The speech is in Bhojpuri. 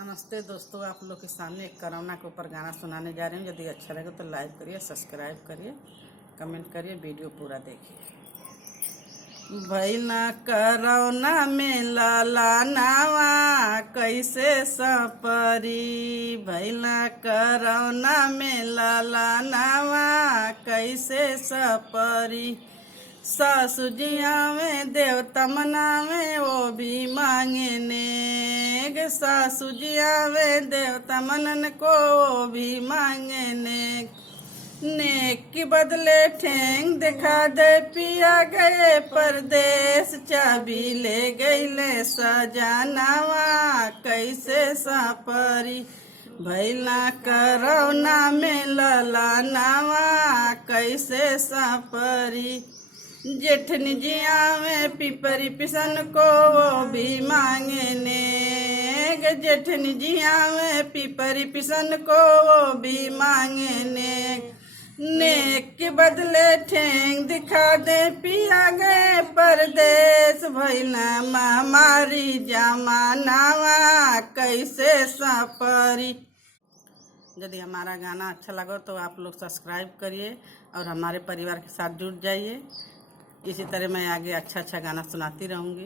नमस्ते दोस्तों, आप लोग के सामने एक कोरोना के ऊपर गाना सुनाने जा रहे हैं। यदि अच्छा लगे तो लाइक करिए, सब्सक्राइब करिए, कमेंट करिए, वीडियो पूरा देखिए। भैला कोरोना में लाला नावा कैसे सपरी, भैला कोरोना में लाला नावा कैसे सपरी। सासु जिया में देवता मनावे वो भी मांगे नेग, सासु जिया में देवता मनन को वो भी मांगे नेग। नेक के बदले ठेंग दिखा दे पिया गए परदेश, चाबी ले गईले सजानावा कैसे सापरी। भैला कोरोना में लला नावा कैसे सापरी। जेठनी जिया में पिपरी पिसन को वो भी मांगे नेग, जेठनी जिया में पिपरी पिसन को वो भी मांगे नेग। नेक के बदले ठेंग दिखा दे पिया गए परदेश, भैला महामारी जमानावा कैसे सपरी। यदि हमारा गाना अच्छा लगा तो आप लोग सब्सक्राइब करिए और हमारे परिवार के साथ जुड़ जाइए। इसी तरह मैं आगे अच्छा गाना सुनाती रहूँगी।